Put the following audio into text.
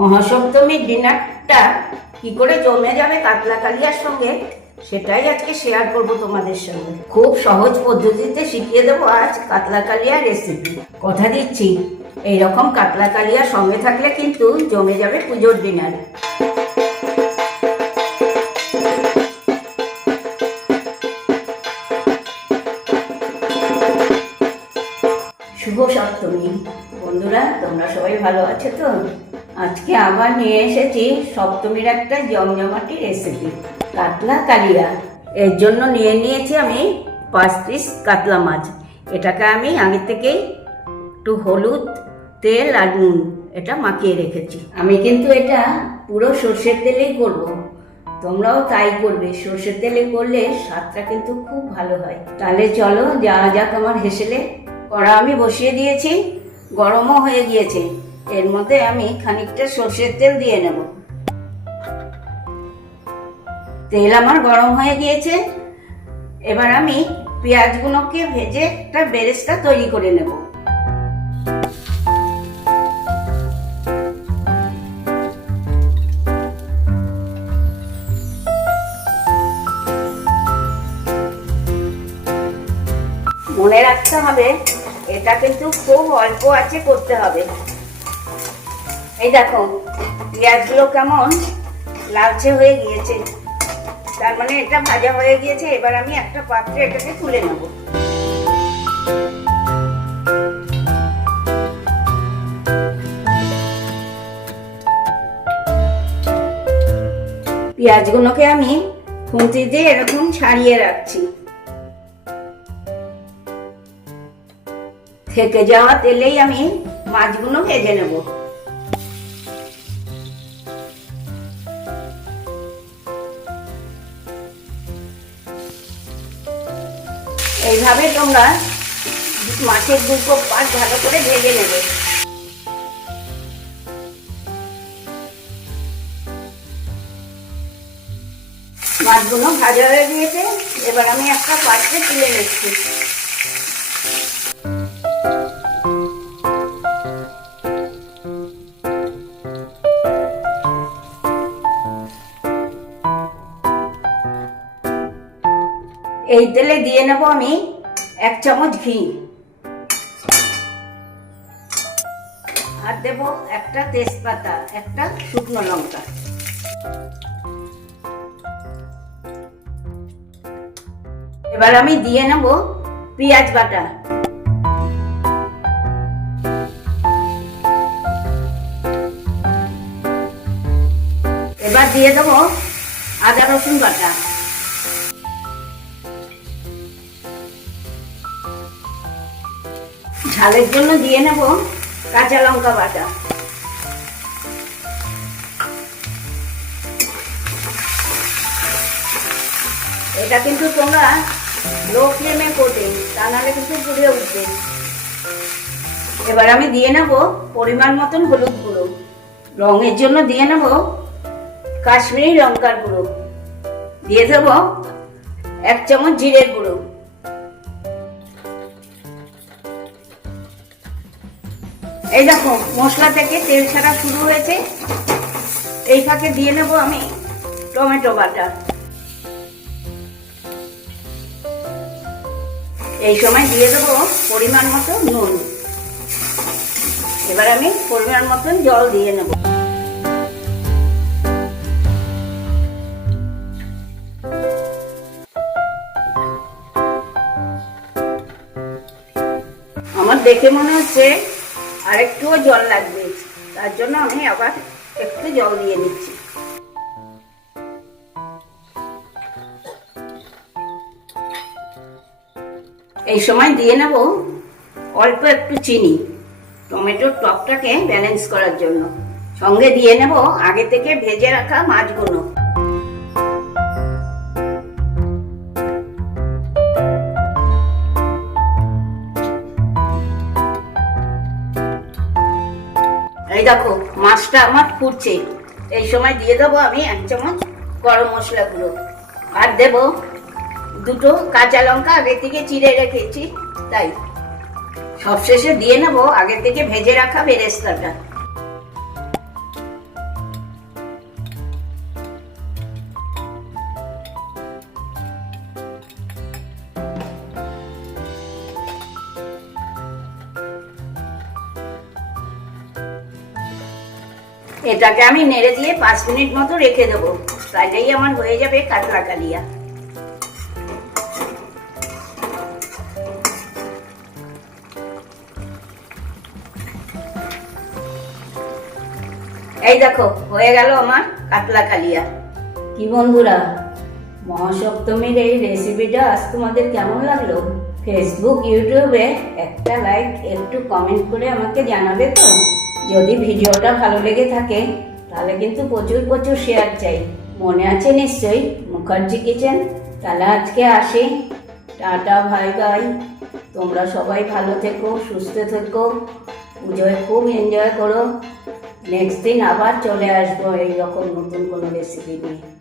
মহাসপ্তমীর ডিনারটা কি করে জমে যাবে কাতলা কালিয়ার সঙ্গে, সেটাই আজকে শেয়ার করব তোমাদের সঙ্গে। খুব সহজ পদ্ধতিতে শিখিয়ে দেবো আজ কাতলা কালিয়ার রেসিপি কথা দিচ্ছি, এইরকম কাতলা কালিয়া সঙ্গে থাকলে কিন্তু জমে যাবে পুজোর ডিনার শুভ সপ্তমী। বন্ধুরা, তোমরা সবাই ভালো আছো তো? আজকে আবার নিয়ে এসেছি সপ্তমীর একটা জমজমাটি রেসিপি কাতলা কালিয়া। এর জন্য নিয়ে নিয়েছি আমি পাঁচ পিস কাতলা মাছ। এটাকে আমি আগে থেকেই একটু হলুদ, তেল আর নুন এটা মাখিয়ে রেখেছি। আমি কিন্তু এটা পুরো সর্ষের তেলেই করব। তোমরাও তাই করবে। সর্ষের তেলে করলে স্বাদটা কিন্তু খুব ভালো হয়। তাহলে চলো যা যাক আমার হেসেলে। কড়া আমি বসিয়ে দিয়েছি, গরমও হয়ে গিয়েছে। এর মধ্যে আমি খানিকটা সর্ষের তেল দিয়ে নেব। তেল আমার গরম হয়ে গিয়েছে। এবার আমি পেঁয়াজগুলোকে ভেজে একটা বেরেস্তা তৈরি করে নেব। মনে রাখতে হবে, এটা কিন্তু খুব অল্প আছে করতে হবে। এই দেখো, পেঁয়াজগুলো কেমন লালচে হয়ে গিয়েছে। তার মানে এটা ভাজা হয়ে গিয়েছে, এবার আমি একটা পাত্রে এটাকে তুলে নেব। পেঁয়াজগুলোকে আমি খুঁতি দিয়ে এরকম ছাড়িয়ে রাখছি। থেকে যাওয়া তেলেই আমি মাছগুলো ভেজে নেব। এইভাবে তোমরা মাছের দুটো পাট ভালো করে ভেজে নেবে। মাছগুলো ভাজা হয়ে গিয়েছে, এবার আমি একটা পাত্রে তুলে নিচ্ছি। এই তেলে দিয়ে নেব আমি এক চামচ ঘি। আর দেব একটা তেজপাতা, একটা শুকনো লঙ্কা। এবার আমি দিয়ে নেব পেঁয়াজ বাটা। এবার দিয়ে দেবো আদা রসুন বাটা। ঝালের জন্য দিয়ে নেব কাঁচা লঙ্কা বাটা। এটা কিন্তু তোমরা লো ফ্লেমে করবে, তা নাহলে কিন্তু পুড়ে উঠবে। এবার আমি দিয়ে নেব পরিমাণ মতন হলুদ গুঁড়ো। রঙের জন্য দিয়ে নেব কাশ্মীরি লঙ্কার গুঁড়ো। দিয়ে দেব এক চামচ জিরের গুঁড়ো। এই দেখো, মশলা থেকে তেল ছাড়া শুরু হয়েছে। এই ফাঁকে দিয়ে নেব আমি টমেটো বাটা। এই সময় দিয়ে দেবো পরিমাণ মতো নুন। এবার আমি পরিমাণ মতন জল দিয়ে নেব। আমার দেখে মনে হচ্ছে আর একটুও জল লাগবে। তার জন্য আমি আবার একটু জল দিয়ে নিচ্ছি এই সময় দিয়ে নেব অল্প একটু চিনি, টমেটোর টকটাকে ব্যালেন্স করার জন্য। সঙ্গে দিয়ে নেব আগে থেকে ভেজে রাখা মাছগুলো। এই দেখো, মাছটা আমার ফুটছে। এই সময় দিয়ে দেবো আমি এক চামচ গরম মশলা গুঁড়ো আর দেব দুটো কাঁচা লঙ্কা, আগে থেকে চিড়ে রেখেছি, তাই। সবশেষে দিয়ে নেব, আগে থেকে ভেজে রাখা বেরেস্তাটা। এটাকে আমি নেড়ে দিয়ে পাঁচ মিনিট মতো রেখে দেবো। তাইলেই আমার হয়ে যাবে কাতলা কালিয়া এই দেখো, হয়ে গেল আমার কাতলা কালিয়া কি বন্ধুরা, মহাসপ্তমীর এই রেসিপিটা আজ তোমাদের কেমন লাগল? ফেসবুক ইউটিউবে একটা লাইক একটু কমেন্ট করে আমাকে জানাবে তো? যদি ভিডিওটা ভালো লেগে থাকে, তাহলে কিন্তু প্রচুর প্রচুর শেয়ার চাই। মনে আছে নিশ্চয়ই? মুখার্জি কিচেন। তাহলে আজকে আসি। টাটা ভাই ভাই তোমরা সবাই ভালো থেকো, সুস্থ থেকো। পুজোয় খুব এনজয় করো। নেক্সট দিন আবার চলে আসব এইরকম নতুন কোনো রেসিপি নিয়ে।